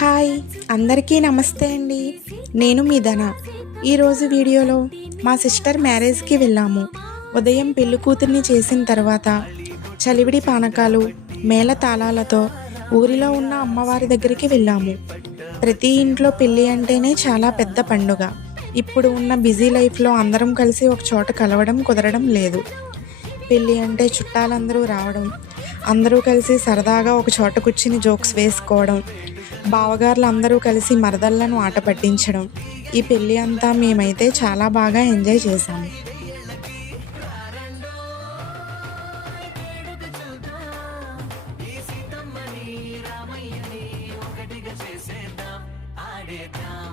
Hi అందరికీ నమస్తే అండి. నేను మీ ధన. ఈరోజు వీడియోలో మా సిస్టర్ మ్యారేజ్కి వెళ్ళాము. ఉదయం పెళ్లి కూతుర్ని చేసిన తర్వాత చలివిడి పానకాలు మేళ తాళాలతో ఊరిలో ఉన్న అమ్మవారి దగ్గరికి వెళ్ళాము. ప్రతి ఇంట్లో పెళ్ళి అంటేనే చాలా పెద్ద పండుగ. ఇప్పుడు ఉన్న బిజీ లైఫ్లో అందరం కలిసి ఒక చోట కలవడం కుదరడం లేదు. పెళ్ళి అంటే చుట్టాలందరూ రావడం, అందరూ కలిసి సరదాగా ఒక చోట కూర్చుని జోక్స్ వేసుకోవడం, బావగారులు అందరూ కలిసి మరదళ్ళను ఆట పట్టించడం. ఈ పెళ్ళి అంతా మేమైతే చాలా బాగా ఎంజాయ్ చేశాము. రామయ్యని ఒకటిగా చేసేద్దాం ఆడేద్దాం.